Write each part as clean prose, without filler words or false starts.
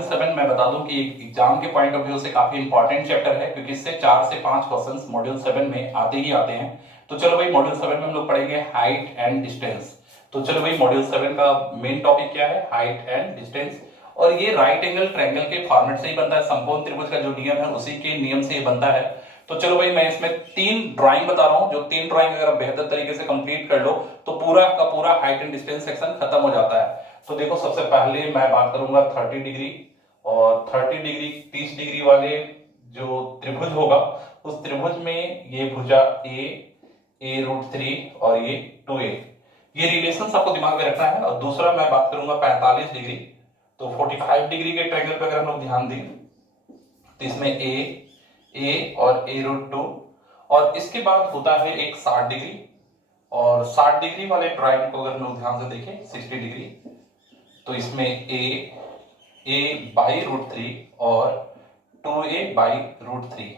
Module 7 मैं बता दूं कि एक एग्जाम के पॉइंट ऑफ व्यू से काफी इंपॉर्टेंट चैप्टर है, क्योंकि इससे 4 से 5 क्वेश्चंस मॉड्यूल 7 में आते ही आते हैं। तो चलो भाई, मॉड्यूल 7 में हम लोग पढ़ेंगे हाइट एंड डिस्टेंस। तो चलो भाई, मॉड्यूल 7 का मेन टॉपिक क्या है? Height and distance. और ये राइट एंगल ट्रायंगल के फॉर्मेट से ही बनता है, समकोण त्रिभुज का जो नियम है उसी के नियम से ये बनता है। तो चलो भाई, मैं इसमें 3 ड्राइंग बता रहा हूं, जो 3 ड्राइंग अगर आप बेहतर तरीके से कंप्लीट कर लो तो पूरा का पूरा हाइट एंड डिस्टेंस सेक्शन खत्म हो जाता है। तो देखो, सबसे पहले मैं बात करूंगा 30 डिग्री, और 30 डिग्री 30 डिग्री वाले जो त्रिभुज होगा उस त्रिभुज में ये भुजा a√3 और ये 2a, ये रिलेशन आपको दिमाग में रखना है। और दूसरा मैं बात करूंगा 45 डिग्री, तो 45 डिग्री के ट्रायंगल पे अगर हम लोग ध्यान दें तो इसमें a और a√2, और इसके बाद होता है एक 60 डिग्री, और 60 डिग्री वाले ट्रायंगल को अगर हम लोग ध्यान से देखें 60 डिग्री, तो इसमें a/√3 और 2a/√3।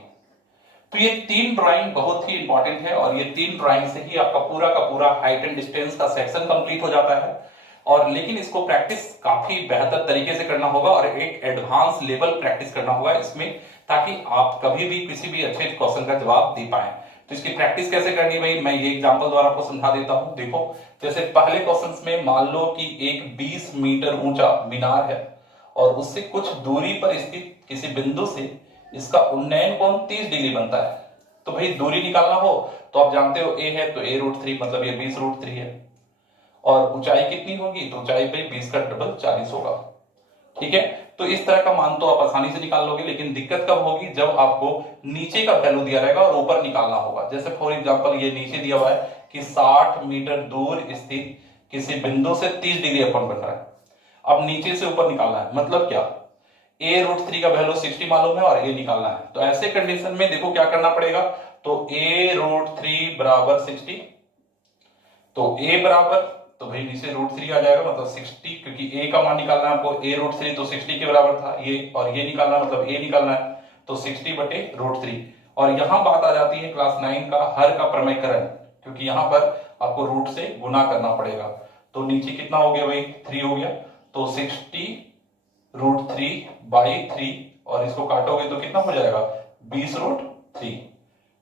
तो ये 3 ड्राइंग बहुत ही इंपॉर्टेंट है, और ये 3 ड्राइंग से ही आपका पूरा का पूरा हाइट एंड डिस्टेंस का सेक्शन कंप्लीट हो जाता है। और लेकिन इसको प्रैक्टिस काफी बेहतर तरीके से करना होगा, और एक एडवांस लेवल प्रैक्टिस करना होगा इसमें, ताकि आप कभी भी किसी भी अच्छे क्वेश्चन का जवाब दे पाए। तो इसकी प्रैक्टिस कैसे करनी भाई, मैं ये एग्जांपल द्वारा आपको समझा देता हूं। देखो, जैसे पहले क्वेश्चंस में मान लो कि एक 20 मीटर ऊंचा मीनार है, और उससे कुछ दूरी पर स्थित किसी बिंदु से इसका उन्नयन कोण 30 डिग्री बनता है। तो भाई, दूरी निकालना हो तो आप जानते हो a है तो a√3, मतलब ये 20√3 है। और ऊंचाई कितनी होगी? तो ऊंचाई भाई 20 का डबल 40 होगा। ठीक है, तो इस तरह का मान तो आप आसानी से निकाल लोगे, लेकिन दिक्कत कब होगी? जब आपको नीचे का वैल्यू दिया रहेगा और ऊपर निकालना होगा। जैसे फॉर एग्जांपल ये नीचे दिया हुआ है कि 60 मीटर दूर स्थित किसी बिंदु से 30 डिग्री अपॉन बन रहा है। अब नीचे से ऊपर निकालना है, मतलब क्या? a√3 का वैल्यू 60 मालूम है और a निकालना है। तो ऐसे कंडीशन में देखो क्या करना पड़ेगा, तो a√3 बराबर 60, तो a बराबर, तो भाई नीचे √3 आ जाएगा, मतलब 60, क्योंकि a का मान निकालना है आपको, a√3 तो 60 के बराबर था ये, और ये निकालना मतलब a निकालना है, तो 60/√3। और यहां बात आ जाती है क्लास 9 का हर का प्रमेयकरण, क्योंकि यहां पर आपको रूट से गुना करना पड़ेगा। तो नीचे कितना हो गया भाई? 3 हो गया, तो 60√3/3, और इसको काटोगे तो कितना हो जाएगा? 20√3।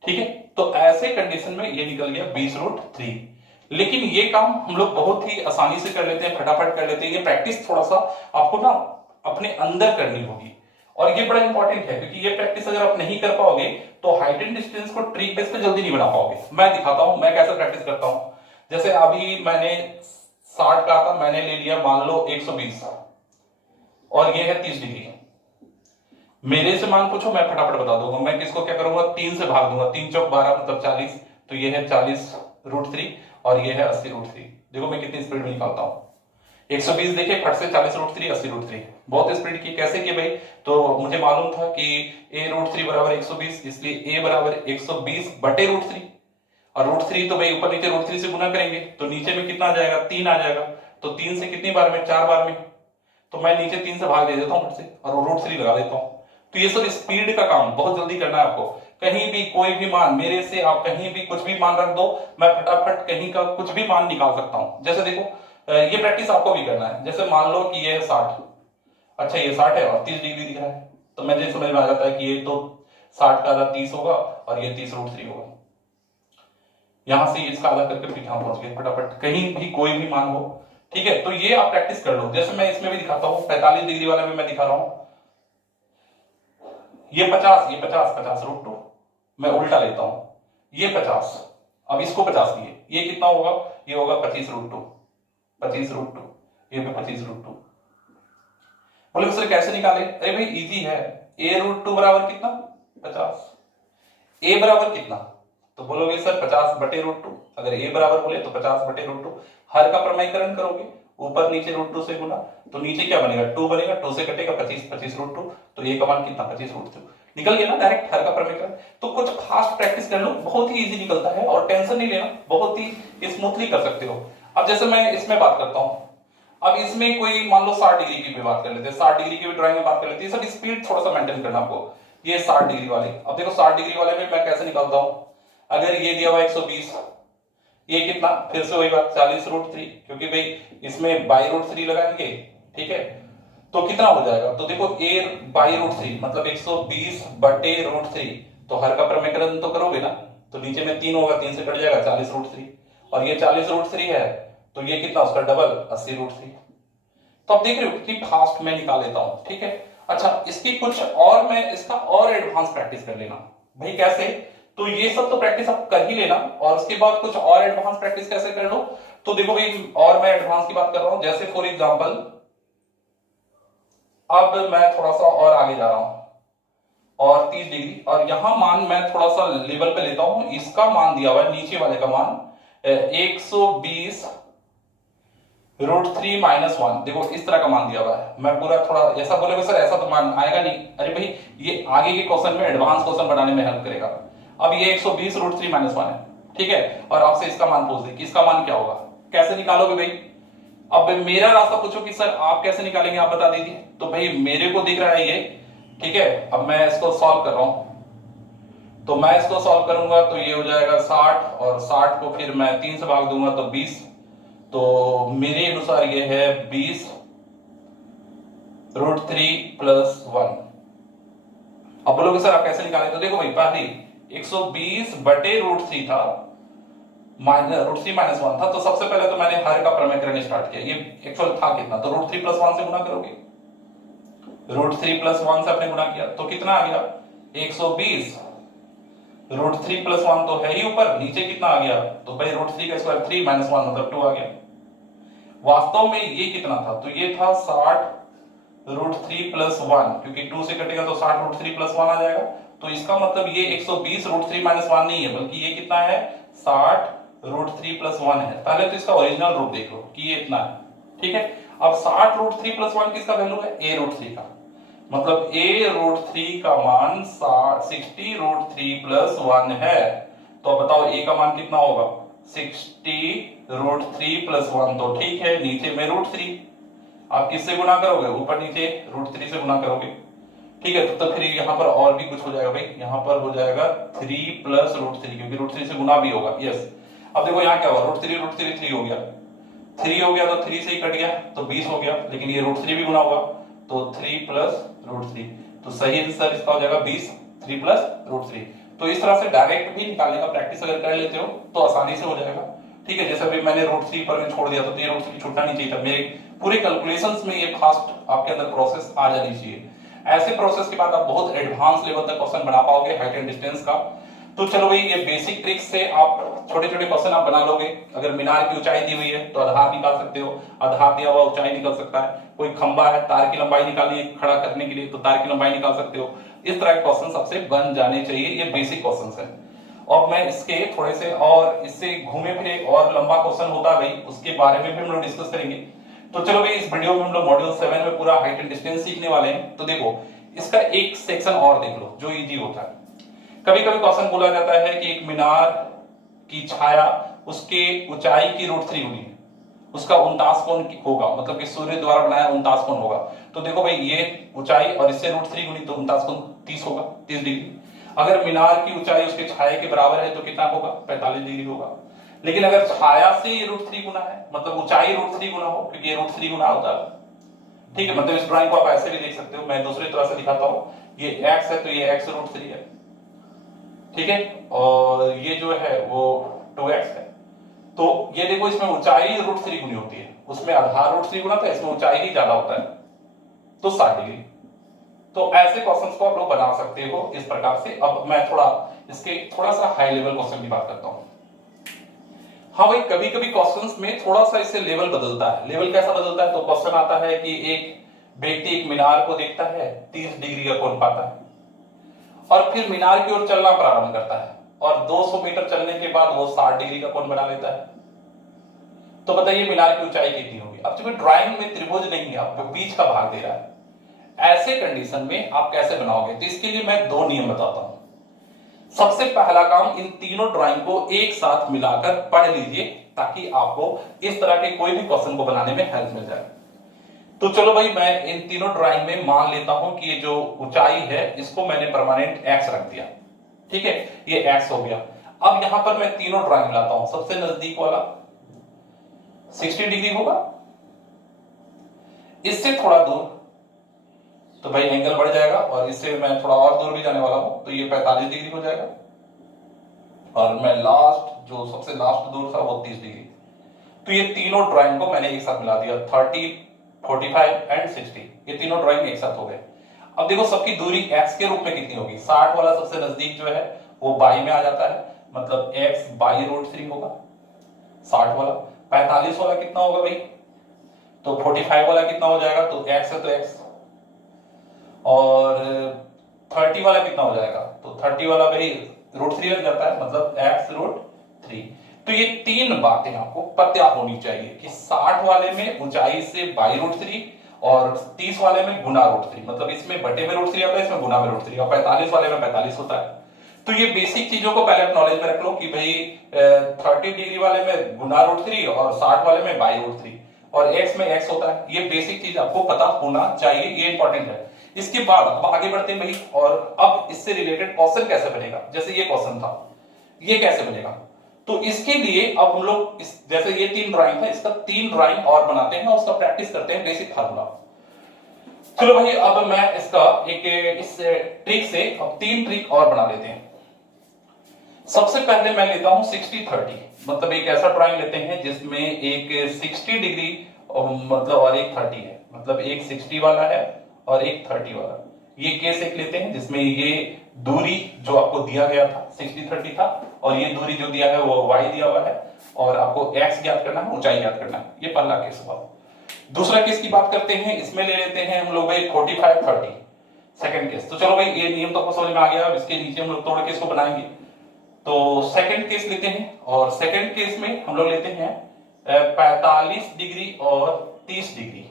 ठीक है, तो ऐसे कंडीशन में ये निकल गया 20√3। लेकिन ये काम हम लोग बहुत ही आसानी से कर लेते हैं, फटाफट कर लेते हैं। ये प्रैक्टिस थोड़ा सा आपको ना अपने अंदर करनी होगी, और ये बड़ा इंपॉर्टेंट है, क्योंकि ये प्रैक्टिस अगर आप नहीं कर पाओगे तो हाइट एंड डिस्टेंस को ट्रिक बेस पे जल्दी नहीं बना पाओगे। मैं दिखाता हूं मैं कैसे प्रैक्टिस करता हूं। जैसे अभी मैंने 60 कहा था, मैंने ले लिया मान लो 120, और ये है 30 डिग्री। मेरे से मान पूछो, मैं फटाफट बता दूंगा। मैं किसको क्या करूंगा? 3 से भाग दूंगा, 3 चौक 12 मतलब 40, तो ये है 40√3, और ये है 80√3। देखो मैं कितनी स्पीड में निकालता हूं। 120 देखे फट से 40√3 80√3, बहुत स्पीड की। कैसे की भाई? तो मुझे मालूम था कि a√3 बराबर 120, इसलिए a बराबर 120/√3, और √3 तो भाई ऊपर नीचे √3 से गुना करेंगे, तो नीचे में कितना आ जाएगा? 3 आ जाएगा। तो 3 से कितनी बार में? 4 बार में, तो मैं नीचे 3 से भाग दे देता हूं फट से, और √3 लगा देता हूं। तो ये सब स्पीड का काम, बहुत जल्दी करना है आपको। कहीं भी कोई भी मान, मेरे से आप कहीं भी कुछ भी मान रख दो, मैं फटाफट कहीं का कुछ भी मान निकाल सकता हूं। जैसे देखो, ये प्रैक्टिस आपको भी करना है। जैसे मान लो कि ये है 60, अच्छा ये 60 है और 30 डिग्री दिख रहा है, तो मुझे समझ में आ जाता है कि ये तो 60 का आधा 30 होगा, और ये 30√3 होगा। यहां से इसका आधा करके फिर यहां पहुंच गए फटाफट, कहीं भी कोई भी मान हो। ठीक है, तो ये आप प्रैक्टिस कर लो। जैसे मैं इसमें भी दिखाता हूं, 45 डिग्री वाले में मैं दिखा रहा हूं, ये 50, ये 50/√2, मैं उल्टा लेता हूं, ये 50, अब इसको 50 किए, ये कितना होगा? ये होगा 25√2, 25√2, ये भी 25√2। बोले सर कैसे निकाले? अरे भाई इजी है, a√2 बराबर कितना? 50। a बराबर कितना? तो बोलोगे सर 50/√2, अगर a बराबर बोले तो 50/√2। हर का प्रमेयकरण करोगे, ऊपर नीचे √2 से गुना, तो नीचे क्या बनेगा? 2 बनेगा, 2 से कटेगा 25, 25√2, तो a का मान कितना? 25√2 निकल गया ना डायरेक्ट हर का प्रमेयकरण। तो कुछ फास्ट प्रैक्टिस कर लो, बहुत ही इजी निकलता है, और टेंशन नहीं लेना, बहुत ही स्मूथली कर सकते हो। अब जैसे मैं इसमें बात करता हूं, अब इसमें कोई मान लो 60 डिग्री की भी बात कर लेते हैं, 60 डिग्री की भी ड्राइंग में बात कर लेते हैं। सब स्पीड थोड़ा सा मेंटेन करना आपको। ये 60 डिग्री वाले, अब देखो 60 डिग्री वाले में मैं कैसे निकालता हूं। अगर ये दिया हुआ 120, ये कितना? फिर से वही बात 40√3, क्योंकि भाई इसमें बाई √3 लगाएंगे। ठीक है, तो कितना हो जाएगा, तो देखो a बाई रूट थ्री मतलब 120 बटे रूट थ्री, तो हर का प्रमेयकरण तो करोगे ना, तो नीचे में 3 होगा, 3 से कट जाएगा 40 रूट थ्री, और ये 40 रूट थ्री है तो ये कितना उसका डबल 80 रूट थ्री। तो आप देख रहे हो कितनी फास्ट मैं निकाल लेता हूं, ठीक है। अच्छा इसकी कुछ और मैं इसका और एडवांस प्रैक्टिस कर लेना भाई, कैसे, तो ये सब तो प्रैक्टिस आप कर ही लेना, और उसके बाद कुछ और एडवांस प्रैक्टिस कैसे कर लो, तो देखो भाई और मैं एडवांस की बात कर रहा हूं, जैसे फॉर एग्जांपल अब मैं थोड़ा सा और आगे जा रहा हूं और 30 डिग्री, और यहां मान मैं थोड़ा सा लेवल पे लेता हूं, इसका मान दिया हुआ है नीचे वाले का मान 120 रूट थ्री माइनस वन, देखो इस तरह का मान दिया हुआ है। मैं पूरा थोड़ा ऐसा बोलोगे सर ऐसा तो मान आएगा नहीं, अरे भाई ये आगे के क्वेश्चन में एडवांस क्वेश्चन बनाने में हेल्प करेगा। अब ये 120 रूट थ्री माइनस वन है, ठीक है, और आपसे इसका मान पूछ दे कि इसका मान क्या होगा, कैसे निकालोगे भाई। अब मेरा रास्ता पूछो कि सर आप कैसे निकालेंगे, आप बता दीजिए। तो भाई मेरे को दिख रहा है ये, ठीक है, अब मैं इसको सॉल्व कर रहा हूं, तो मैं इसको सॉल्व करूंगा तो ये हो जाएगा 60, और 60 को फिर मैं 3 से भाग दूंगा तो 20, तो मेरे अनुसार ये है 20 रूट थ्री प्लस वन। अब बोलोगे सर आप कैसे निकालें, तो देखो भाई पहले 120 बटे रूट थ्री था, minus root three minus one था, तो सबसे पहले तो मैंने हर का प्रमेय स्टार्ट किया, ये एक्चुअल था कितना, तो रूट थ्री प्लस वन से गुना करोगे, रूट थ्री प्लस वन से आपने गुना किया तो कितना आ गया 120, रूट थ्री प्लस वन तो है ही ऊपर, नीचे कितना आ गया, तो भाई रूट थ्री का स्क्वायर 3 माइनस वन मतलब 2 आ गया। वास्तव में ये कितना था, तो ये था 60 रूट थ्री प्लस वन, क्योंकि 2 से कटेगा तो 60 रूट थ्री प्लस वन आ जाएगा, तो इसका मतलब ये 120 रूट थ्री माइनस वन नहीं है, बल्कि ये कितना है 60 रूट थ्री प्लस वन है। पहले तो इसका ओरिजिनल रूप देख लो कि ये इतना है, ठीक है। अब 60 रूट थ्री प्लस वन किसका वैल्यू है, ए रूट थ्री का, मतलब ए रूट थ्री का मान 60 रूट थ्री प्लस वन है, तो बताओ ए का मान कितना होगा 60 रूट थ्री प्लस वन, तो ठीक है, नीचे में रूट थ्री, आप किससे गुना करोगे, ऊपर नीचे रूट थ्री से गुना करोगे, ठीक है। तो फिर यहाँ पर और भी कुछ हो जाएगा भाई, यहाँ पर हो जाएगा 3 प्लस रूट थ्री, क्योंकि रूट थ्री से गुना भी होगा, यस। अब देखो यहाँ क्या हुआ, रूट थ्री 3 हो गया, 3 हो गया तो 3 से ही कट गया तो 20 हो गया, लेकिन ये रूट थ्री भी गुना होगा तो 3 प्लस रूट थ्री, तो सही आंसर इसका हो जाएगा 20, 3 प्लस रूट थ्री। तो इस तरह से डायरेक्ट भी निकालने का प्रैक्टिस अगर कर लेते हो तो आसानी से हो जाएगा, ठीक है। जैसे अभी मैंने रूट थ्री पर में छोड़ दिया तो ये रूट थ्री छूटना नहीं चाहिए था, मेरे पूरे कैलकुलेशंस में ये फास्ट आपके अंदर प्रोसेस आ जानी चाहिए। ऐसे प्रोसेस के बाद आप बहुत एडवांस लेवल तक क्वेश्चन बना पाओगे हाइट एंड डिस्टेंस का। तो चलो भाई ये बेसिक ट्रिक्स से आप छोटे छोटे क्वेश्चन आप बना लोगे। अगर मीनार की ऊंचाई दी हुई है तो आधार निकाल सकते हो, आधार दिया हुआ ऊंचाई निकल सकता है। कोई खंबा है, तार की लंबाई निकालनी है खड़ा करने के लिए तो तार की लंबाई निकाल सकते हो। इस तरह के क्वेश्चन सबसे बन जाने चाहिए, ये बेसिक क्वेश्चन है। और मैं इसके थोड़े से और इससे घूमे फिरे और लंबा क्वेश्चन होता है भाई, उसके बारे में भी हम लोग डिस्कस करेंगे। तो चलो भाई इस वीडियो में हम लोग मॉड्यूल 7 में पूरा हाइट एंड डिस्टेंस सीखने वाले हैं। तो देखो इसका एक सेक्शन और देख लो जो इजी होता है। कभी कभी क्वेश्चन बोला जाता है कि एक मीनार की छाया उसके ऊंचाई की रूट थ्री गुनी है, उसका 49 कोण होगा, मतलब कि सूर्य द्वारा बनाया 49 कोण होगा। तो देखो भाई ये ऊंचाई और इससे रूट थ्री गुनी तो 49 कोण 30 होगा, 30 डिग्री। अगर मीनार की ऊंचाई उसके छाया के बराबर है तो कितना होगा, 45 डिग्री होगा। लेकिन अगर छाया से ये रूट थ्री गुना है, मतलब ऊंचाई रूट थ्री गुना हो, क्योंकि ये रूट थ्री गुना होता है, ठीक है। मतलब इस ड्राइंग को आप ऐसे भी देख सकते हो, मैं दूसरी तरह से दिखाता हूं। ये x है तो ये x रूट थ्री है, ठीक है, और ये जो है वो 2x है। तो ये देखो इसमें ऊंचाई रूट थ्री गुनी होती है, उसमें आधार रूट थ्री गुना था, इसमें ऊंचाई ही ज्यादा होता है तो 60 डिग्री। तो ऐसे क्वेश्चंस को आप लोग बना सकते हो इस प्रकार से। अब मैं थोड़ा इसके थोड़ा सा हाई लेवल क्वेश्चन की बात करता हूं। हाँ भाई कभी कभी क्वेश्चंस में थोड़ा सा इससे लेवल बदलता है। लेवल कैसा बदलता है, तो क्वेश्चन आता है कि एक व्यक्ति एक मीनार को देखता है, 30 डिग्री का कोण पाता है और फिर मीनार की ओर चलना प्रारंभ करता है और 200 मीटर चलने के बाद वो 60 डिग्री का कोण बना लेता है। तो बताइए मीनार की ऊंचाई कितनी होगी। अब चूंकि ड्राइंग में त्रिभुज नहीं है, आपको बीच का भाग दे रहा है, ऐसे कंडीशन में आप कैसे बनाओगे। तो इसके लिए मैं 2 नियम बताता हूं। सबसे पहला काम, इन तीनों ड्राइंग को एक साथ मिलाकर पढ़ लीजिए ताकि आपको इस तरह के कोई भी क्वेश्चन को बनाने में हेल्प मिल जाए। तो चलो भाई मैं इन तीनों ड्राइंग में मान लेता हूं कि ये जो ऊंचाई है इसको मैंने परमानेंट x रख दिया, ठीक है, ये x हो गया। अब यहां पर मैं तीनों ड्राइंग लाता हूं। सबसे नजदीक वाला 60 डिग्री होगा, इससे थोड़ा दूर तो भाई एंगल बढ़ जाएगा और इससे मैं थोड़ा और दूर भी जाने वाला हूं, तो ये 45 डिग्री हो जाएगा और मैं लास्ट जो सबसे लास्ट दूर था वो 30 डिग्री। तो ये तीनों ड्राइंग को मैंने एक साथ मिला दिया, 30, 45 एंड 60, ये तीनों ड्राइंग एक साथ हो गए। अब देखो सबकी दूरी x के रूप में कितनी होगी, 60 वाला सबसे नजदीक जो है वो बाई में आ जाता है, मतलब x बाई रूट 3 होगा 60 वाला। 45 वाला कितना होगा भाई, तो 45 वाला कितना हो जाएगा, तो x है तो x। और 30 वाला कितना हो जाएगा, तो 30 वाला भाई रूट 3 लग जाता है, मतलब x रूट 3। तो ये तीन बातें आपको पता होनी चाहिए कि 60 वाले में ऊंचाई से बाई रूट 3 और 30 वाले में गुना रूट 3, मतलब इसमें बटे में रूट 3 आता है, इसमें गुना में रूट 3, और 45 वाले में 45 होता है। तो ये बेसिक चीजों को पहले आप नॉलेज में रख लो कि भाई 30 डिग्री वाले में गुना रूट 3 और 60 वाले में बाई रूट 3 और x में x होता है। ये बेसिक चीज आपको पता होना चाहिए, ये इंपॉर्टेंट है। इसके बाद अब आगे बढ़ते हैं भाई, और अब इससे रिलेटेड क्वेश्चन कैसे बनेगा, जैसे ये क्वेश्चन था, ये कैसे बनेगा। तो इसके लिए अब हम लोग जैसे ये 3 ड्राइंग है, इसका 3 ड्राइंग और बनाते हैं, उसका प्रैक्टिस करते हैं बेसिक फार्मूला। चलो भाई अब मैं इसका इस ट्रिक से अब 3 ट्रिक और बना लेते हैं। सबसे पहले मैं लेता हूं 60-30, मतलब एक ऐसा ड्राइंग लेते हैं जिसमें एक 60 डिग्री मतलब और एक 30 है, मतलब एक 60 वाला है और एक 30 वाला। ये केस एक लेते हैं जिसमें ये दूरी जो आपको दिया गया था 60-30 था, और ये दूरी जो दिया है वो y दिया हुआ है, और आपको x ज्ञात करना है, ऊंचाई ज्ञात करना है। ये पहला केस हुआ। दूसरा केस की बात करते हैं, इसमें ले लेते हैं हम लोग भाई 45-30, सेकंड केस। तो चलो भाई ये नियम तो समझ में आ गया, अब इसके नीचे हम लोग तोड़ के इसको बनाएंगे। तो सेकंड केस लेते हैं, और सेकंड केस में हम लोग लेते हैं 45 डिग्री और 30 डिग्री।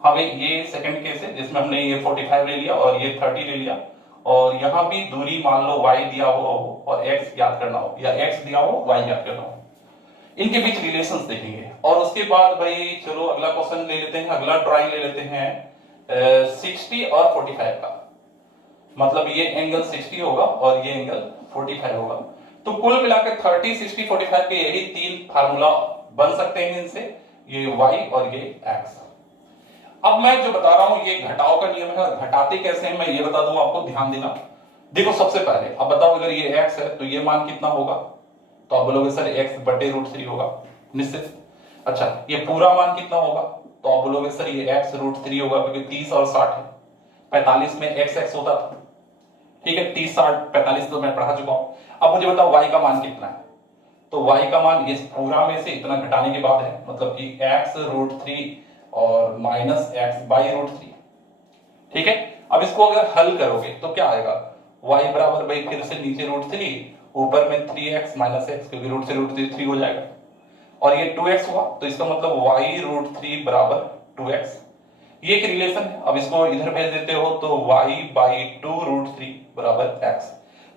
हाँ भाई ये सेकंड केस है जिसमें हमने ये 45 ले लिया और ये 30 ले लिया, और यहां भी दूरी मान लो y दिया हो और x ज्ञात करना हो, या x दिया हो y ज्ञात करना हो। इनके बीच रिलेशंस देखेंगे, और उसके बाद भाई चलो अगला क्वेश्चन ले लेते हैं, अगला ड्राइंग ले लेते हैं 60 और 45 का, मतलब ये एंगल 60 होगा और ये एंगल 45 होगा। तो कुल मिलाकर 30, 60, 45 के यही 3 फार्मूला बन सकते हैं इनसे, ये y और ये x। अब मैं जो बता रहा हूं ये घटाव का नियम है, घटाते कैसे हैं मैं ये बता दूं आपको, ध्यान देना। देखो सबसे पहले अब बताओ, अगर ये x है तो ये मान कितना होगा, तो आप बोलोगे सर x बटे रूट 3 होगा, निश्चित। अच्छा ये पूरा मान कितना होगा, तो आप बोलोगे सर ये x रूट 3 होगा, क्योंकि 30 और 60 है, 45 में x होता था, ठीक है, 30, 60, 45 तो मैं पढ़ा चुका हूं। अब मुझे बताओ y का मान कितना है, तो y का मान इस पूरा में से इतना घटाने के बाद है, मतलब कि x रूट 3 और माइनस x बाई रूट 3, ठीक है। अब इसको अगर हल करोगे तो क्या आएगा, y बराबर भाई फिर से नीचे रूट 3, ऊपर में 3x माइनस x, क्योंकि रूट से रूट 3 हो जाएगा, और ये 2x हुआ, तो इसका मतलब y रूट 3 बराबर 2x। ये एक रिलेशन है। अब इसको इधर भेज देते हो तो y बाई 2 रूट 3 बराबर x,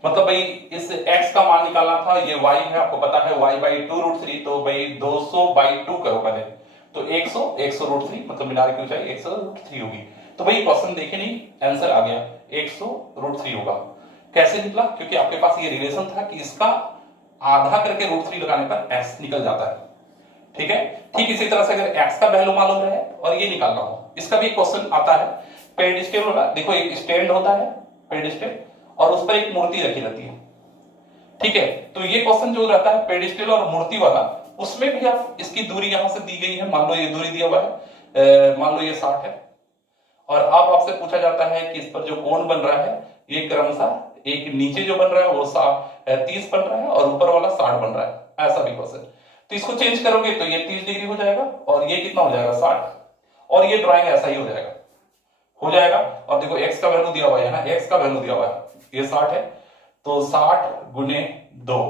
मतलब भाई इस x का मान निकालना था, ये y है, आपको पता है y बाई 2 रूट 3, तो भाई 200 बाई 2 करो पहले, तो 100 रूट 3, मतलब मीनार की ऊंचाई 100 रूट 3 होगी। तो भाई क्वेश्चन देखे नहीं, आंसर आ गया 100 रूट 3 होगा। कैसे निकला, क्योंकि आपके पास ये रिलेशन था कि इसका आधा करके रूट 3 लगाने पर x निकल जाता है, ठीक है। ठीक इसी तरह से अगर x का वैल्यू मालूम रहे और ये निकालना हो, इसका भी क्वेश्चन आता है। पेडिस्टल होगा, देखो एक स्टैंड होता है पेडिस्टल, और उस पर एक मूर्ति रखी रहती है, ठीक है। तो ये क्वेश्चन जो रहता है पेडिस्टल और मूर्ति वाला, उसमें भी आप इसकी दूरी यहां से दी गई है, मान लो ये दूरी दिया हुआ है, मान लो ये 60 है, और अब आपसे पूछा जाता है कि इस पर जो कोण बन रहा है ये क्रमशः एक नीचे जो बन रहा है वो 30 बन रहा है और ऊपर वाला 60 बन रहा है, ऐसा भी क्वेश्चन। तो इसको चेंज करोगे तो ये 30 डिग्री हो जाएगा और ये कितना हो जाएगा 60, और ये ड्राइंग ऐसा ही हो जाएगा। और देखो x का वैल्यू दिया हुआ है ना, x का वैल्यू दिया हुआ है, ये 60 है, तो 60 गुने 2,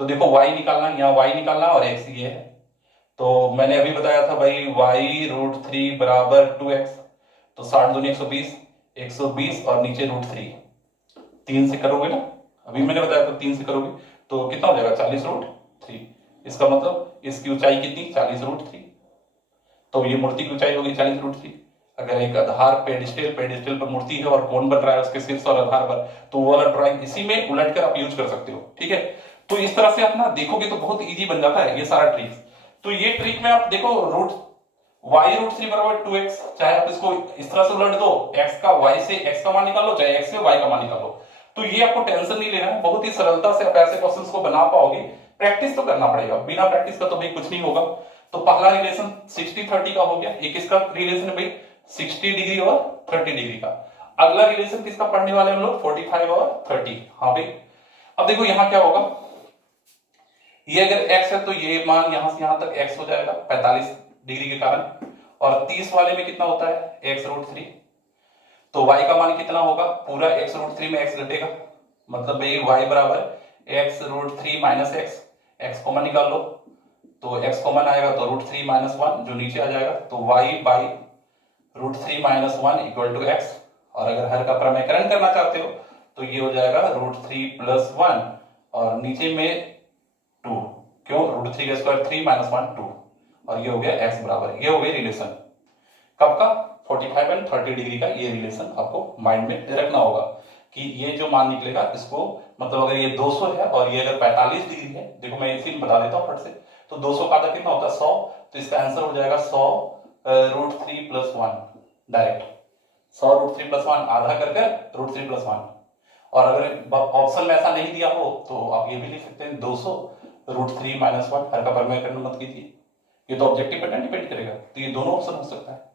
तो देखो y निकालना, यहाँ y निकालना और x ये है। तो मैंने अभी बताया था भाई y रूट 3 बराबर 2x, तो 60 दूनी 120, 120 और नीचे रूट 3, 3 से करोगे ना, अभी मैंने बताया था 3 से करोगे तो कितना हो जाएगा 40 रूट 3। इसका मतलब इसकी ऊंचाई कितनी 40 रूट 3, तो ये मूर्ति की ऊंचाई होगी 40 रूट 3। अगर एक आधार पेडिस्टल पर मूर्ति है और कोण बन रहा है उसके शीर्ष और आधार पर, तो वो वाला ड्राइंग इसी में उलट कर आप यूज कर सकते हो, ठीक है। तो इस तरह से आप ना देखोगे तो बहुत इजी बन जाता है ये सारा ट्रिक। तो ये ट्रिक में आप देखो रूट y√3 बराबर 2x, चाहे आप इसको इस तरह से उलट दो, x का y से x का मान निकाल लो, चाहे x से y का मान निकाल लो। तो ये आपको टेंशन नहीं लेना है, बहुत ही सरलता से आप ऐसे क्वेश्चंस को बना पाओगे। प्रैक्टिस तो करना पड़ेगा, बिना प्रैक्टिस का तो भाई कुछ नहीं होगा। तो पहला रिलेशन 60-30 का हो गया, ये किसका रिलेशन है भाई, 60 डिग्री और 30 डिग्री का। अगला रिलेशन किसका पढ़ने वाले हम लोग, 45 और 30। हाँ भाई, अब देखो यहां क्या होगा, ये अगर x है तो ये मान यहां से यहां तक x हो जाएगा 45 डिग्री के कारण, और 30 वाले में कितना होता है x√3, तो y का मान कितना होगा, पूरा x√3 में x घटेगा, मतलब भाई y बराबर x√3 minus x, x common निकाल लो, तो x कॉमन आएगा तो √3 माइनस 1 जो नीचे आ जाएगा, तो y by √3 minus 1 equal to x। और अगर हर का प्रमेयकरण करना चाहते हो तो ये हो जाएगा √3 प्लस 1 और नीचे में 2, क्यों, √3 का स्क्वायर 3 माइनस 1 2, और ये हो गया x बराबर, ये हो गई रिलेशन कब का, 45 एंड 30 डिग्री का। ये रिलेशन आपको माइंड में रखना होगा कि ये जो मान निकलेगा इसको, मतलब अगर ये 200 है और ये अगर 45 डिग्री है, देखो मैं इसी में बता देता हूँ फट से, तो 200 का आधा कितना होता है 100, तो इसका आंसर हो जाएगा 100 √3 प्लस 1, डायरेक्ट 100 √3 प्लस 1 आधा कर √3 प्लस 1। और अगर ऑप्शन में ऐसा नहीं दिया हो तो आप ये भी लिख सकते हैं 200 √3 माइनस 1, हर का प्रमेयकरण मत कीजिए, ये तो ऑब्जेक्टिव पर डिपेंड करेगा, तो ये दोनों ऑप्शन हो सकता है।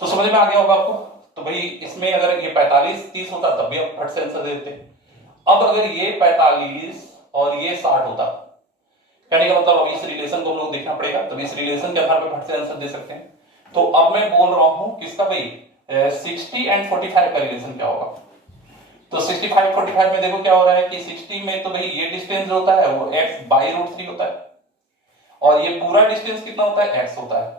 तो समझ में आ गया होगा आपको। तो भाई इसमें अगर ये 45-30 होता तब भी आप फट से आंसर दे देते। अब अगर ये 45 और ये 60 होता, कहने का मतलब अब इस रिलेशन को हम लोग देखना पड़ेगा, तो इस रिलेशन के आधार पर फट से आंसर दे सकते हैं। तो अब मैं बोल रहा हूं किसका भाई, 60 एंड 45 का रिलेशन क्या होगा। तो 65-45 में देखो क्या हो रहा है कि 60 में तो भाई ये डिस्टेंस जो होता है वो x बाई √3 होता है, और ये पूरा डिस्टेंस कितना होता है, x होता है।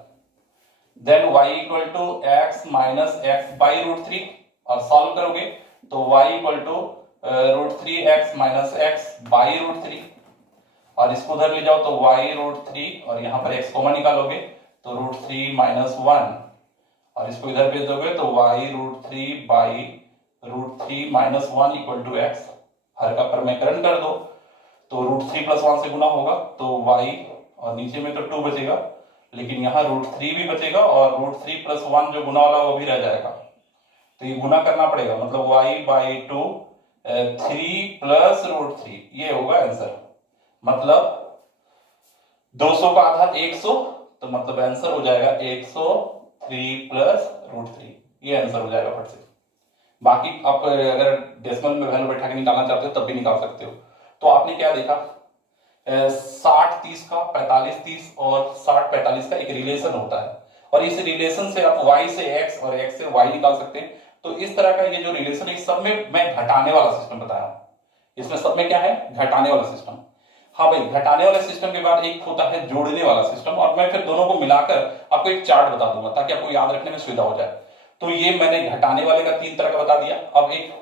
Then y equal to x minus x by √3, और सॉल्व करोगे तो y equal to √3x minus x by √3, और इसको उधर ले जाओ तो y√3 और यहां पर x कॉमन निकालोगे तो √3 माइनस 1, और इसको इधर भेज दोगे तो y√3 by √3 minus 1 equal to x, हर का प्रमेयकरण कर दो तो √3 प्लस 1 से गुना होगा तो y, और नीचे में तो 2 बचेगा, लेकिन यहाँ √3 भी बचेगा और √3 प्लस 1 जो गुना वाला वो भी रह जाएगा, तो ये गुना करना पड़ेगा, मतलब y बाई 2 3 प्लस √3, ये होगा आंसर। मतलब 200 का आधा 100, तो मतलब आंसर हो जाएगा 103 प्लस √3, ये आंसर हो जाएगा फट से। बाकी आप अगर डेसिमल में वैल्यू बैठा के निकालना चाहते हो तब भी निकाल सकते हो। तो आपने क्या देखा, 60-30 का, 45-30 और 60-45 का एक रिलेशन होता है, और इस रिलेशन से आप y से x और x से y निकाल सकते हैं। तो इस तरह का ये जो रिलेशन है, सब में मैं घटाने वाला सिस्टम बताया हूं, इसमें सब में क्या है, घटाने वाला सिस्टम। हाँ भाई, घटाने वाले सिस्टम के बाद एक होता है जोड़ने वाला सिस्टम, और मैं फिर दोनों को मिलाकर आपको एक चार्ट बता दूंगा ताकि आपको याद रखने में सुविधा हो जाए। तो ये मैंने घटाने वाले का 3 तरह का बता दिया। अब एक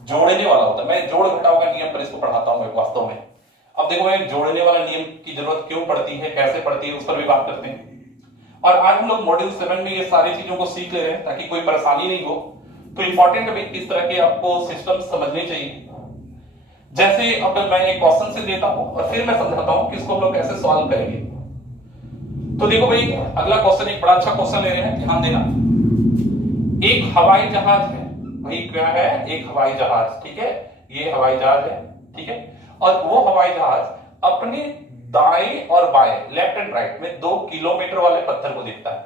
जोड़ने वाला होता है, मैं जोड़ घटाव का नियम पर इसको पढ़ाता हूं वास्तव में। अब देखो मैं जोड़ने वाला नियम की जरूरत क्यों पड़ती है, कैसे पड़ती है, उस पर भी बात करते हैं। और आज हम लोग मॉड्यूल 7 में ये सारी चीजों को सीख ले रहे हैं ताकि कोई परेशानी नहीं हो। तो इंपॉर्टेंट अभी किस तरह के आपको सिस्टम समझने चाहिए। जैसे अब मैं एक क्वेश्चन से देता हूं और फिर मैं समझाता हूं कि इसको हम लोग कैसे सॉल्व करेंगे। तो देखो भाई, अगला क्वेश्चन एक बड़ा अच्छा क्वेश्चन ले रहे हैं, ध्यान देना। एक हवाई जहाज है, वही क्या है, एक हवाई जहाज, ठीक है, ये हवाई जहाज है, ठीक है, और वो हवाई जहाज अपने दाएं और बाएं, लेफ्ट एंड राइट में 2 किलोमीटर वाले पत्थर को देखता है।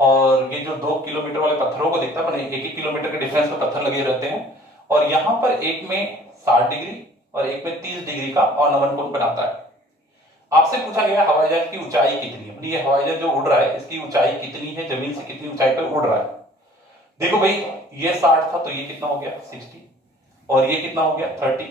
और ये जो 2 किलोमीटर वाले पत्थरों को देखता है, मैंने 1-1 किलोमीटर के डिफरेंस में पत्थर लगे रहते हैं, और यहां पर एक में 60 डिग्री और एक में 30 डिग्री का अवनमन कोण बनाता है। आपसे पूछा गया हवाई जहाज की ऊंचाई कितनी है, ये हवाई जहाज जो उड़ रहा है इसकी ऊंचाई कितनी है, जमीन से कितनी ऊंचाई पर उड़ रहा है। देखो भाई, ये 60 था तो ये कितना हो गया 60, और ये कितना हो गया 30,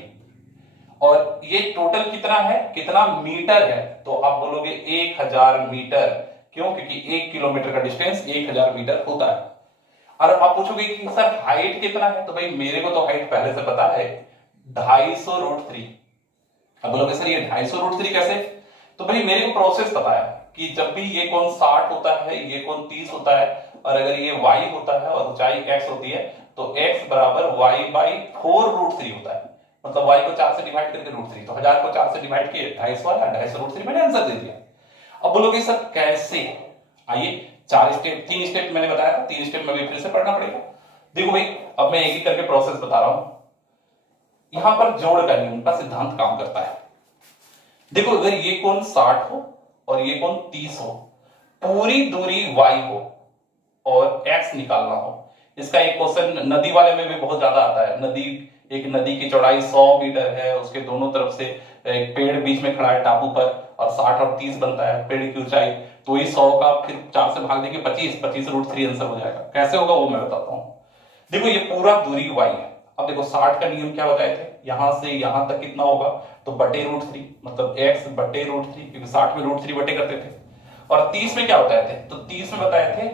और ये टोटल कितना है, कितना मीटर है, तो आप बोलोगे 1000 मीटर। क्यों, क्योंकि 1 किलोमीटर का डिस्टेंस 1000 मीटर होता है। और आप पूछोगे कि सर हाइट कितना है, तो भाई मेरे को तो हाइट पहले से पता है, 250 √3। अब बोलोगे सर ये 250 √3 कैसे, तो भाई मेरे को प्रोसेस पता है कि जब भी ये कोण 60 होता है, ये कोण 30 होता है, और अगर ये y होता है और ऊंचाई x होती है, तो x बराबर y बाई 4 √3 होता है। मतलब y को 4 से डिवाइड करके √3, तो 1000 को 4 से डिवाइड किए 250 आया, 250 √3, मैंने आंसर दे दिया। अब बोलोगे सर कैसे, आइए 3 स्टेप मैंने बताया था, 3 स्टेप में भी फिर से पढ़ना पड़ेगा। देखो भाई अब मैं एक एक करके प्रोसेस बता रहा हूं। यहां पर जोड़ का नियम का सिद्धांत काम करता है। देखो अगर ये कोण 60 हो और ये कोण 30 हो, पूरी दूरी y हो और x निकालना हो। इसका एक क्वेश्चन नदी वाले में भी बहुत ज्यादा आता है। एक नदी की चौड़ाई 100 मीटर है, उसके दोनों तरफ से एक पेड़ बीच में खड़ा है टापू पर, और 60 और 30 बनता है पेड़ की ऊंचाई, तो वही 100 का फिर 4 से भाग देंगे 25 √3 आंसर हो जाएगा। कैसे होगा वो मैं बताता हूं। देखो ये पूरा दूरी y है। अब देखो 60 का नियम क्या बताए थे, यहां से यहां तक कितना होगा, तो बटे √3, मतलब x बटे √3, क्योंकि 60 में √3 बटे करते थे। और 30 में क्या बताए थे, तो 30 में बताए थे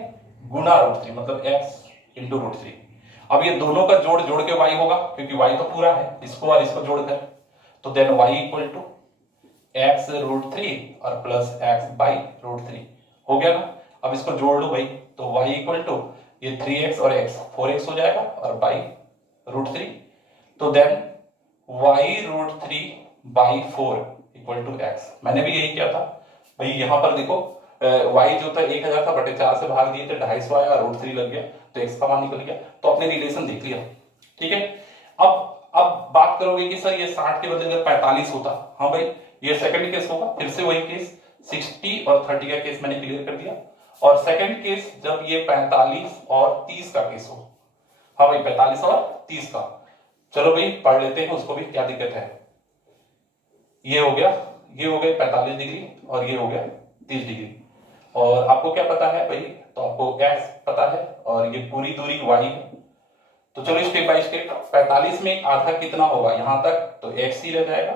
गुना √3, मतलब x इंटू √3। अब ये दोनों का जोड़ जोड़ के y होगा, क्योंकि y तो पूरा है, इसको और इसको जोड़कर, तो then y equal to x √3 और प्लस x बाई √3 हो गया ना। अब इसको जोड़ लो भाई, तो y इक्वल टू ये 3x और x 4x हो जाएगा और बाई √3, तो then y √3 by 4 equal to x। मैंने भी यही किया था भाई। यहां पर देखो y जो था 1000 था, बटे 4 से भाग दिए थे, 250 आया, √3 लग गया, तो x का मान निकल गया। तो अपने रिलेशन देख लिया, ठीक है। अब बात करोगे कि सर ये 60 के बदले अगर 45 होता, हाँ भाई ये सेकंड केस होगा। फिर से वही केस 60 और 30 का केस मैंने क्लियर कर दिया। और सेकंड केस जब ये 45 और 30 का केस हो, हाँ भाई 45 और 30 का, चलो भाई पढ़ लेते हैं उसको भी, क्या दिक्कत है। ये हो गया 45 डिग्री और ये हो गया 30 डिग्री। और आपको क्या पता है भाई, तो आपको x पता है और ये पूरी दूरी y है। तो चलो स्टेप बाय स्टेप। 45 में आधा कितना होगा यहां तक, तो x ही रह जाएगा।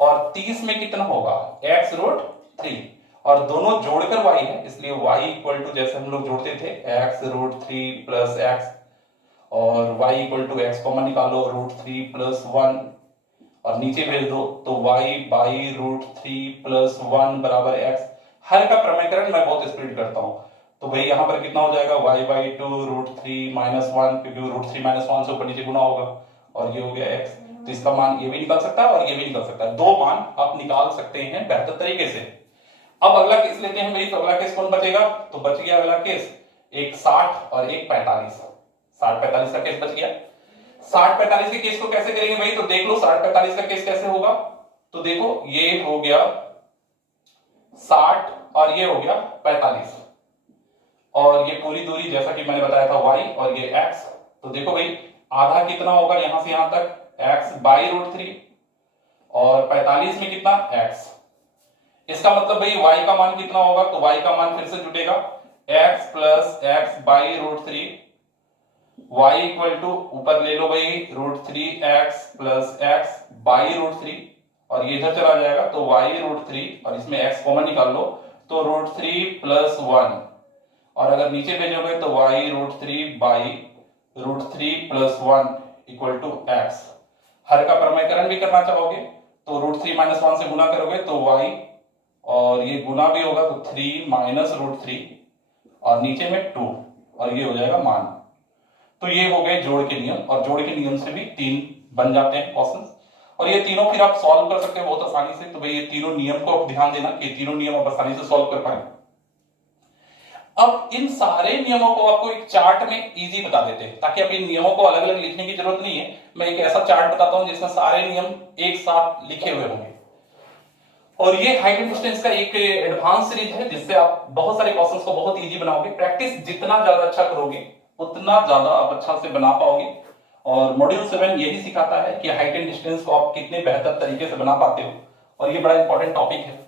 और 30 में कितना होगा, x √3, और दोनों जोड़कर y है, इसलिए y इक्वल टू जैसे हम लोग जोड़ते थे x √3 प्लस x, और y equal to x common निकालो √3 प्लस 1 और नीचे भेज दो, तो y बाई √3 प्लस 1 बराबर x। हर का प्रमेयकरण मैं बहुत स्पीड करता हूं, तो भाई यहां पर कितना हो जाएगा, y बाई 2 √3 माइनस 1, क्योंकि √3 माइनस 1 से ऊपर नीचे गुना होगा, और ये हो गया x। तो इसका मान ये भी निकल सकता है और ये भी निकल सकता है। दो मान आप निकाल सकते हैं बेहतर तरीके से। अब अगला केस लेते हैं भाई, तो अगला केस कौन बचेगा, तो बच गया अगला केस एक 60 और एक 45। 60-45 का केस बच गया। 60-45 के केस को कैसे करेंगे भाई, तो देख लो 60-45 का केस कैसे होगा। तो देखो ये हो गया 60 और ये हो गया 45, और ये पूरी दूरी जैसा कि मैंने बताया था y और ये x। तो देखो भाई आधा कितना होगा यहां से यहां तक, x बाई √3, और 45 में कितना x। इसका मतलब भाई y का मान कितना होगा, तो y का मान फिर से जुटेगा x plus x by √3, y equal to ऊपर ले लो भाई √3x प्लस x बाई √3, और ये इधर चला जाएगा तो y √3 और इसमें x कॉमन निकाल लो, तो √3 प्लस 1, और अगर नीचे भेजोगे तो y √3 by √3 plus 1 equal to x। हर का प्रमेयकरण भी करना चाहोगे तो √3 माइनस 1 से गुना करोगे तो y, और ये गुना भी होगा तो 3 माइनस √3 और नीचे में 2, और ये हो जाएगा मान। तो ये हो गए जोड़ के नियम, और जोड़ के नियम से भी 3 बन जाते हैं क्वेश्चंस, और ये तीनों फिर आप सॉल्व कर सकते हैं बहुत आसानी से। तो भाई ये तीनों नियम को आप ध्यान देना कि तीनों नियम आप आसानी से सॉल्व कर पाए। अब इन सारे नियमों को आपको एक चार्ट में इजी बता देते हैं, ताकि आप इन नियमों को अलग अलग लिखने की जरूरत नहीं है। मैं एक ऐसा चार्ट बताता हूं जिसमें सारे नियम एक साथ लिखे हुए होंगे। और ये हाइट एंड डिस्टेंस का एक एडवांस सीरीज है, जिससे आप बहुत सारे क्वेश्चंस को बहुत इजी बनाओगे। प्रैक्टिस जितना ज्यादा अच्छा करोगे उतना ज्यादा आप अच्छा से बना पाओगे। और मॉड्यूल 7 यही सिखाता है कि हाइट एंड डिस्टेंस को आप कितने बेहतर तरीके से बना पाते हो, और ये बड़ा इंपॉर्टेंट टॉपिक है।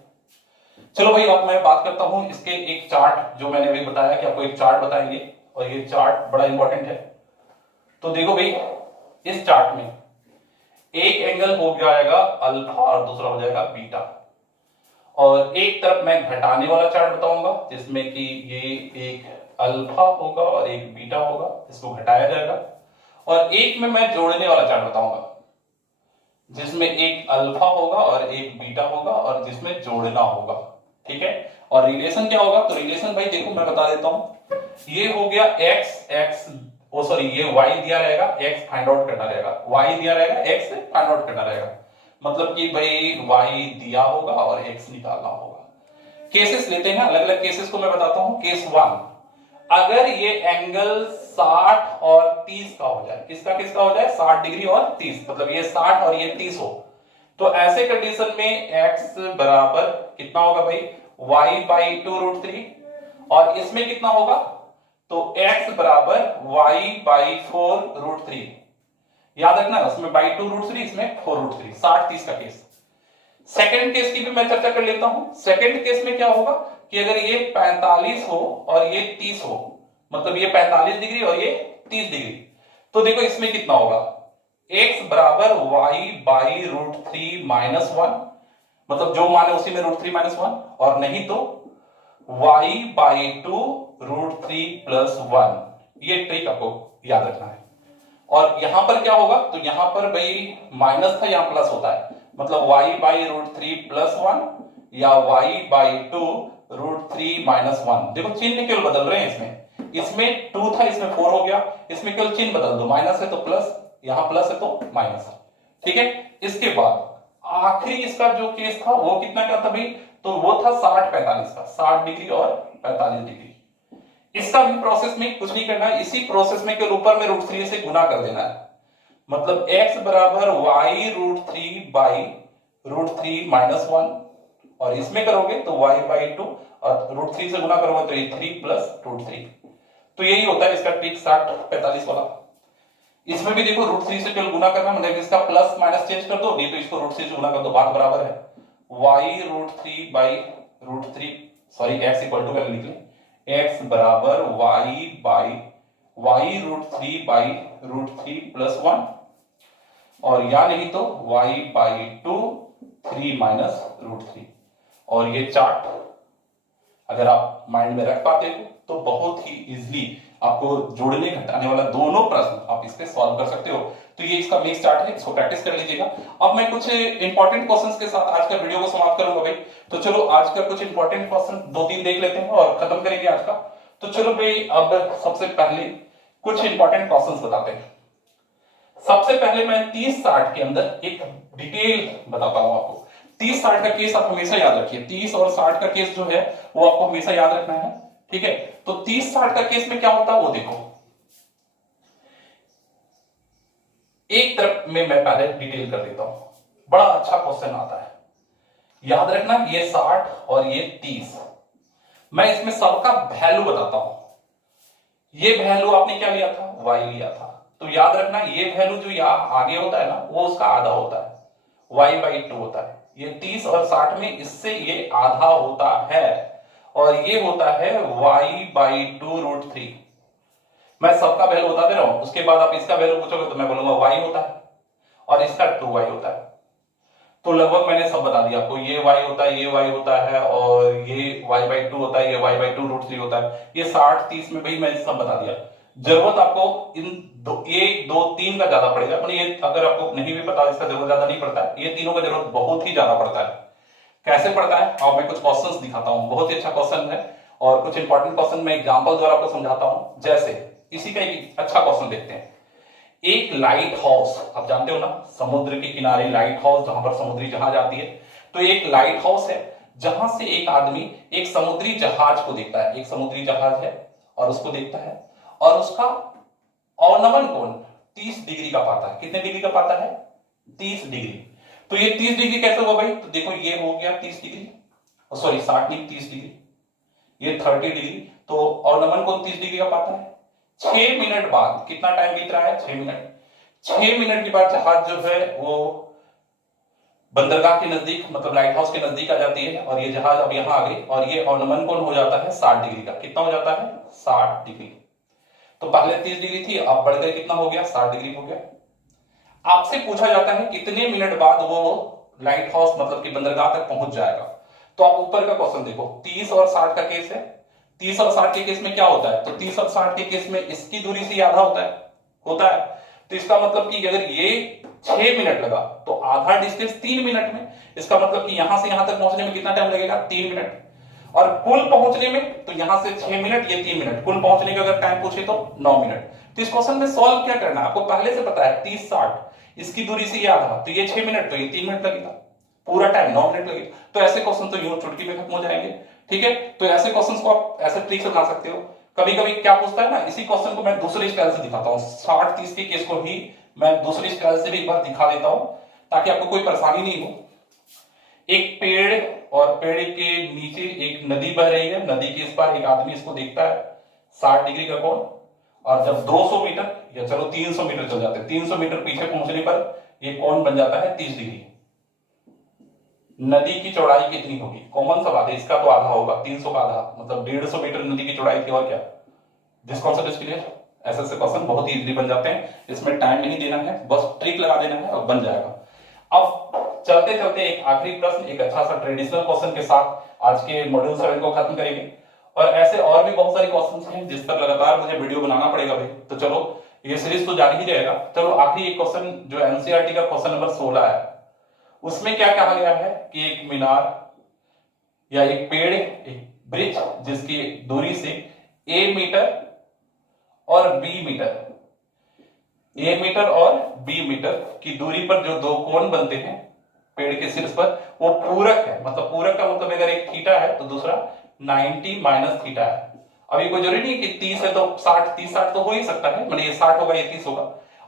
चलो भाई अब मैं बात करता हूं इसके एक चार्ट, जो मैंने अभी बताया कि आपको एक चार्ट बताएंगे, और ये चार्ट बड़ा इंपॉर्टेंट है। तो देखो भाई इस चार्ट में एक एंगल हो जाएगा अल्फा और दूसरा हो जाएगा बीटा, और एक तरफ मैं घटाने वाला चार्ट बताऊंगा जिसमें कि ये एक अल्फा होगा और एक बीटा होगा, इसको घटाया जाएगा। और एक में मैं जोड़ने वाला चार्ट बताऊंगा जिसमें एक अल्फा होगा और एक बीटा होगा और जिसमें जोड़ना होगा, ठीक है। और रिलेशन क्या होगा, तो रिलेशन भाई देखो मैं बता देता हूं। ये हो गया ये y दिया रहेगा, x फाइंड आउट करना रहेगा, y दिया रहेगा, x फाइंड आउट करना रहेगा। मतलब कि भाई y दिया होगा और x निकालना होगा, केसेस लेते हैं, अलग अलग केसेस को मैं बताता हूं। केस 1, अगर ये एंगल 60 और 30 का हो जाए, किसका किसका हो जाए, 60 डिग्री और 30, मतलब ये 60 और ये 30 हो, तो ऐसे कंडीशन में x बराबर कितना होगा भाई, y बाई 2√3, और इसमें कितना होगा, तो x बराबर y बाई 4√3। याद रखना, उसमें बाई 2√3, इसमें 4√3, 60-30 का केस। सेकंड केस की भी मैं चर्चा कर लेता हूं। सेकंड केस में क्या होगा कि अगर ये 45 हो और ये 30 हो, मतलब ये 45 डिग्री और ये 30 डिग्री, तो देखो इसमें कितना होगा, x बराबर y बाई √3 माइनस 1, मतलब जो मान है उसी में √3 माइनस 1, और नहीं तो y बाई 2√3 प्लस 1। ये ट्रिक आपको याद रखना है। और यहां पर क्या होगा, तो यहां पर भाई माइनस था, यहां प्लस होता है, मतलब y बाई √3 प्लस 1 या y बाई 2√3 माइनस 1। देखो चिन्ह केवल बदल रहे हैं, इसमें 2 था, इसमें 4 हो गया, इसमें केवल चिन्ह बदल दो, माइनस है तो प्लस, यहां प्लस है तो माइनस है, ठीक है। इसके बाद आखिरी इसका जो केस था वो कितना का था भाई, तो वो था 60-45 का, 60 डिग्री और 45 डिग्री। इसका भी प्रोसेस में कुछ नहीं करना है, इसी प्रोसेस में केवल ऊपर में √3 से गुना कर देना है, मतलब x बराबर y √3 बाई √3 माइनस 1, और इसमें करोगे तो y बाई 2, और √3 से गुना करोगे तो ये 3 प्लस √3। तो यही होता है इसका ट्रिक 60-45 वाला। इसमें भी देखो √3 से केवल गुना करना, मतलब इसका प्लस माइनस चेंज कर दो, नहीं तो इसको √3 से गुना कर दो, बात बराबर है। y √3 by √3, sorry x equal to लिख लें, x बराबर y by y √3 by √3 plus 1, और या नहीं तो y बाई 2 3 माइनस √3। और ये चार्ट अगर आप माइंड में रख पाते हो तो बहुत ही इजीली आपको जोड़ने घटाने वाला दोनों प्रश्न आप इसके सॉल्व कर सकते हो। तो ये इसका मेक चार्ट है, इसको प्रैक्टिस कर लीजिएगा। अब मैं कुछ इंपॉर्टेंट क्वेश्चंस के साथ आज का वीडियो को समाप्त करूंगा भाई। तो चलो आज का कुछ इंपॉर्टेंट क्वेश्चन 2-3 देख लेते हैं और खत्म करेंगे आज का। तो चलो भाई अब सबसे पहले कुछ इंपॉर्टेंट क्वेश्चंस बताते हैं। सबसे पहले मैं 30-60 के अंदर एक डिटेल बताता हूं आपको। 30-60 का केस आप हमेशा याद रखिए, 30 और 60 का केस जो है वो आपको हमेशा याद रखना है, ठीक है। तो 30-60 का केस में क्या होता है वो देखो, एक तरफ में मैं पहले डिटेल कर देता हूं, बड़ा अच्छा क्वेश्चन आता है, याद रखना। ये 60 और ये 30, मैं इसमें सबका वैल्यू बताता हूं। ये वैल्यू आपने क्या लिया था, y लिया था, तो याद रखना ये वैल्यू जो यहां आगे होता है ना वो उसका आधा होता है, y बाई 2 होता है। ये 30 और 60 में इससे ये आधा होता है, और ये होता है y बाई 2√3। मैं सबका वैल्यू बता दे रहा हूं, उसके बाद आप इसका वैल्यू पूछोगे तो मैं बोलूंगा y होता है और इसका 2y होता है। तो लगभग मैंने सब बता दिया आपको, ये y होता है, ये y होता है, और ये y बाई 2 होता है, ये y बाई 2√3 होता है। ये 60-30 में भाई मैंने सब बता दिया। जरूरत आपको इन 1, 2, 3 का ज्यादा पड़ेगा, मतलब ये अगर आपको नहीं भी पता इसका जरूरत ज्यादा नहीं पड़ता है, ये तीनों का जरूरत बहुत ही ज्यादा पड़ता है। कैसे पड़ता है और मैं कुछ क्वेश्चंस दिखाता हूं, बहुत ही अच्छा क्वेश्चन है, और कुछ इंपॉर्टेंट क्वेश्चन मैं एग्जांपल द्वारा आपको समझाता हूं। जैसे इसी का एक अच्छा क्वेश्चन देखते हैं। एक लाइट हाउस, आप जानते हो ना समुद्र के किनारे लाइट हाउस, जहां पर समुद्री जहाज आती है, तो एक लाइट हाउस है जहां से एक आदमी एक समुद्री जहाज को देखता है, एक समुद्री जहाज है और उसको देखता है, और उसका अवनमन कोण 30 डिग्री का पाता है। कितने डिग्री का पाता है, 30 डिग्री। तो ये 30 डिग्री कैसे हुआ भाई, तो देखो ये हो गया 30 डिग्री, सॉरी 60 नहीं 30 डिग्री, ये 30 डिग्री, तो अवनमन कोण 30 डिग्री का पाता है। 6 मिनट बाद, कितना टाइम बीत रहा है, 6 मिनट। 6 मिनट के बाद जहाज जो है वो बंदरगाह के नजदीक, मतलब लाइट हाउस के नजदीक आ जाती है, और ये जहाज अब यहां आ गई, और ये अवनमन कोण हो जाता है 60 डिग्री का। कितना हो जाता है, 60 डिग्री। तो पहले 30 डिग्री थी, अब बढ़कर कितना हो गया, 60 डिग्री हो गया। आपसे पूछा जाता है कितने मिनट बाद वो लाइट हाउस मतलब कि बंदरगाह तक पहुंच जाएगा। तो आप ऊपर का क्वेश्चन देखो, 30 और 60 का केस है। 30 और 60 के केस में क्या होता है, तो 30 और 60 के केस में इसकी दूरी से आधा होता है। तो इसका मतलब कि अगर ये 6 मिनट लगा तो आधा डिस्टेंस 3 मिनट में, इसका मतलब कि यहां से यहां तक पहुंचने में कितना टाइम लगेगा, 3 मिनट। और कुल पहुंचने में, तो यहां से 6 मिनट, ये 3 मिनट, कुल पहुंचने का अगर टाइम पूछे तो 9 मिनट। तो इस क्वेश्चन में सॉल्व क्या करना है, आपको पहले से पता है 30-60, इसकी दूरी से ये आधा, तो ये 6 मिनट, तो ये 3 मिनट लगेगा। पूरा टाइम 9 मिनट लगेगा। तो ऐसे क्वेश्चन तो यूं चुटकी में खत्म हो जाएंगे। ठीक है, तो ऐसे क्वेश्चंस को आप ऐसे ट्रिक से बना सकते हो। कभी कभी क्या पूछता है ना, इसी क्वेश्चन को मैं दूसरी स्टाइल से दिखाता हूँ, 60-30 के केस को ही मैं दूसरी स्टाइल से भी एक बार दिखा देता हूं ताकि आपको कोई परेशानी नहीं हो। एक पेड़ और पेड़ के नीचे एक नदी बह रही है, नदी के इस पार एक आदमी इसको देखता है 60 डिग्री का कोण, और जब 200 मीटर या चलो 300 मीटर चल जाते हैं, 300 मीटर पीछे पहुंचने पर ये कोण बन जाता है 30 डिग्री। नदी की चौड़ाई कितनी होगी? कॉमन सा बात है, इसका तो आधा होगा, 300 का आधा मतलब 150 मीटर नदी की चौड़ाई थी, और क्या। This concept is clear. ऐसे ऐसे क्वेश्चन बहुत ही इजीली बन जाते हैं, इसमें टाइम नहीं देना है, बस ट्रिक लगा देना है और बन जाएगा। अब चलते चलते एक आखिरी प्रश्न, एक अच्छा सा ट्रेडिशनल क्वेश्चन के साथ आज के मॉड्यूल 7 को खत्म करेंगे। और ऐसे और भी बहुत सारे क्वेश्चन हैं जिस पर लगातार मुझे वीडियो बनाना पड़ेगा भाई, तो चलो ये सीरीज तो जारी ही रहेगा। चलो आखिरी एक क्वेश्चन जो एनसीईआरटी का क्वेश्चन नंबर 16 है, उसमें क्या कहा गया है कि एक मीनार या एक पेड़, एक ब्रिज जिसकी दूरी से a मीटर और b मीटर, a मीटर और b मीटर की दूरी पर जो दो कोण बनते हैं पेड़ के शीर्ष पर, वो पूरक है। मतलब पूरक का मतलब अगर एक थीटा है तो दूसरा 90 माइनस थीटा है। अभी कोई जरूरी नहीं कि 30 है तो 60, 30-60 तो हो ही सकता है, मतलब ये 60 होगा ये 30 होगा,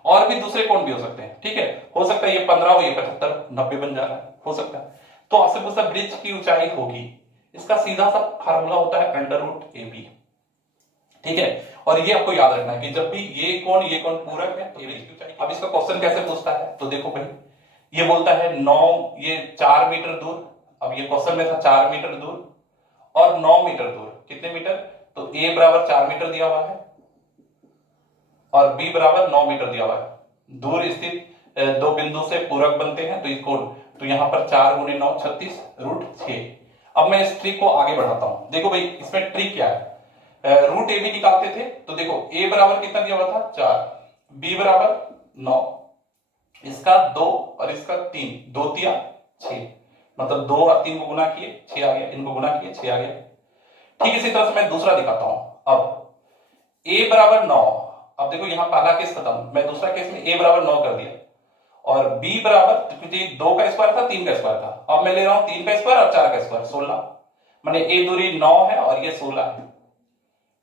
और भी दूसरे कोण भी हो सकते हैं। ठीक है, हो सकता है ये 15 हो, ये 75, 90 बन जा रहा है, हो सकता है। तो आपसे पूछता ब्रिज की ऊंचाई होगी, इसका सीधा सा फार्मूला होता है √AB। ठीक है, और ये आपको याद रखना है कि जब भी ये कोण पूरक है तो ब्रिज की ऊंचाई। अब इसका क्वेश्चन कैसे पूछता है, तो देखो भाई, ये बोलता है 9, ये 4 मीटर दूर, अब ये क्वेश्चन में था 4 मीटर दूर और 9 मीटर दूर, कितने मीटर, तो a बराबर 4 मीटर दिया हुआ है और b बराबर 9 मीटर दिया हुआ है। दूर स्थित दो बिंदु से पूरक बनते हैं तो इस कोण, तो यहां पर 4 गुणे 9 36 √6। अब मैं इस ट्रिक को आगे बढ़ाता हूं। देखो भाई इसमें ट्रिक क्या है, √AB निकालते थे तो देखो a बराबर कितना दिया हुआ था 4, b बराबर 9, इसका 2 और इसका 3, 2 तिया 6, मतलब 2 और 3 को गुना किए 6 आ गया, इनको गुना किए 6 आ गया। ठीक इसी तरह से मैं दूसरा दिखाता हूं। अब a बराबर 9, अब देखो यहां पहला केस खत्म, मैं दूसरा केस में a बराबर 9 कर दिया और b बराबर, क्योंकि 2 का स्क्वायर था 3 का स्क्वायर था, अब मैं ले रहा हूं 3 का स्क्वायर और 4 का स्क्वायर 16, माने a दूरी 9 है और ये 16 है।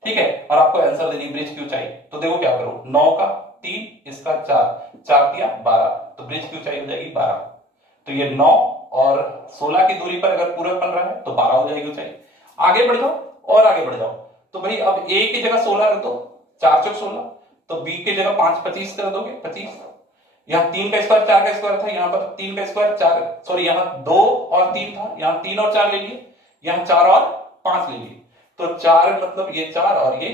ठीक है, और आपको आंसर देनी ब्रिज की ऊंचाई, तो देखो क्या करो, 9 का 3, इसका 4, 4 दिया 12, तो ब्रिज की ऊंचाई हो जाएगी 12। तो ये 9 और 16 की दूरी पर अगर पूरक बन रहा है तो 12 हो जाएगी ऊंचाई। आगे बढ़ जाओ और आगे बढ़ जाओ, तो भाई अब a की जगह 16 रख दो, 4 चौक 16, तो b की जगह 5 25 कर दोगे 25, यहाँ 3 का स्क्वायर 4 का स्क्वायर था, यहाँ पर 3 का स्क्वायर 4, सॉरी यहाँ 2 और 3 था, यहाँ 3 और 4 ले लिए, यहाँ 4 और 5 ले लिए, तो 4 मतलब ये 4 और ये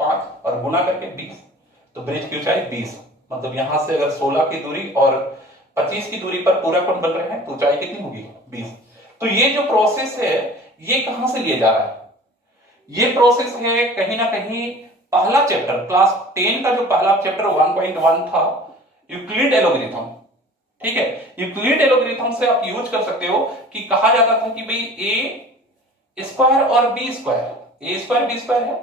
5 और गुना करके 20, तो ब्रिज की ऊंचाई 20। मतलब यहां से अगर 16 की दूरी और 25 की दूरी पर पूरा कोण बन रहे हैं तो ऊंचाई कितनी होगी 20। तो ये जो प्रोसेस है ये कहां से लिया जा रहा है, ये प्रोसेस है कहीं ना कहीं पहला चैप्टर, क्लास 10 का जो पहला चैप्टर 1.1 था, यूक्लिड एलोगरिथम। ठीक है, यूक्लिड एलोगरिथम से आप यूज कर सकते हो कि कहा जाता था कि भाई a स्क्वायर और b square, a square b square है,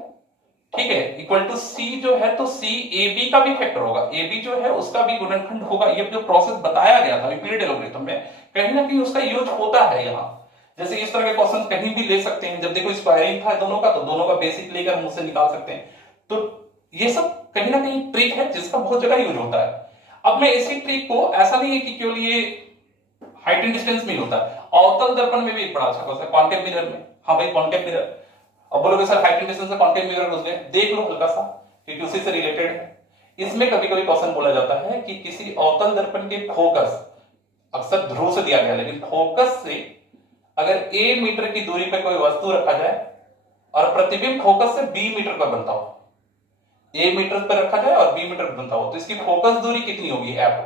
ठीक है, इक्वल टू c जो है तो c ab का भी फैक्टर होगा, ab जो है उसका भी गुणनखंड होगा। ये जो प्रोसेस बताया गया था यूक्लिड एलोगरिथम में, कहीं ना कहीं उसका यूज होता है यहाँ। जैसे इस तरह के क्वेश्चन कहीं भी ले सकते हैं, जब देखो स्क्वायरिंग था दोनों का तो दोनों का बेसिक लेकर मुझसे निकाल सकते हैं। तो ये सब कहीं ना कहीं ट्रिक है जिसका बहुत जगह यूज होता है। अब मैं इसी ट्रिक को, ऐसा नहीं है कि केवल ये हाइट एंड डिस्टेंस में ही होता है, अवतल दर्पण में भी एक बड़ा अच्छा क्वेश्चन है, कॉन्केव मिरर में। हाँ भाई कॉन्केव मिरर, अब बोलोगे सर हाइट एंड डिस्टेंस से कॉन्केव मिरर घुस गए, देख लो हल्का सा क्योंकि उसी से रिलेटेड है। इसमें कभी कभी क्वेश्चन बोला जाता है कि किसी अवतल दर्पण के फोकस, अक्सर ध्रुव से दिया गया लेकिन फोकस से अगर a मीटर की दूरी पर कोई वस्तु रखा जाए और प्रतिबिंब फोकस से b मीटर पर बनता हो, a मीटर पर रखा जाए और b मीटर पर बनता हो, तो इसकी फोकस दूरी कितनी होगी f।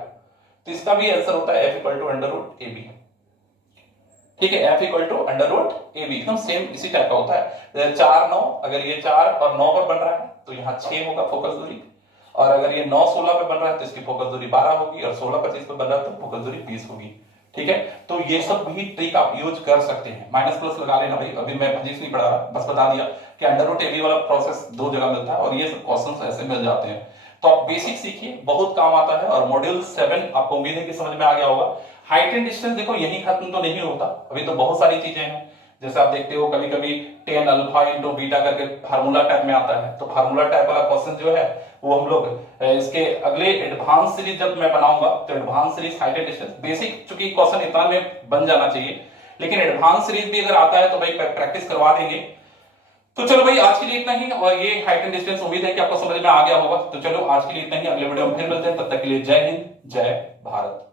तो इसका भी आंसर होता है f √AB। ठीक है, f √AB, एकदम सेम इसी टाइप का होता है। 4 9, अगर ये 4 और 9 पर बन रहा है तो यहाँ 6 होगा फोकस दूरी, और अगर ये 9 16 पे बन रहा है तो इसकी फोकस दूरी 12 होगी, और 16 25 पे बन रहा है तो फोकस दूरी 20 होगी। ठीक है, तो ये सब भी ट्रिक आप यूज कर सकते हैं। माइनस प्लस लगा लेना भाई, अभी मैं फिजिक्स नहीं पढ़ा रहा, बस बता दिया कि √AB वाला प्रोसेस 2 जगह मिलता है और ये सब क्वेश्चंस ऐसे मिल जाते हैं। तो आप बेसिक सीखिए, बहुत काम आता है। और मॉड्यूल 7 आपको उम्मीद है कि समझ में आ गया होगा। हाइट एंड डिस्टेंस देखो यही खत्म तो नहीं होता, अभी तो बहुत सारी चीजें हैं। जैसे आप देखते हो कभी कभी टेन अल्फा इंटू बीटा करके फार्मूला टाइप में आता है, तो फार्मूला टाइप वाला क्वेश्चन जो है वो हम लोग इसके अगले एडवांस सीरीज जब मैं बनाऊंगा तो advance series height and distance, basic चूंकि क्वेश्चन इतना में बन जाना चाहिए, लेकिन एडवांस सीरीज भी अगर आता है तो भाई प्रैक्टिस करवा देंगे। तो चलो भाई आज के लिए इतना ही, और ये हाइट एंड डिस्टेंस उम्मीद है कि आपको समझ में आ गया होगा। तो चलो आज के लिए इतना ही, अगले वीडियो में फिर मिलते हैं, तब तक के लिए जय हिंद जय भारत।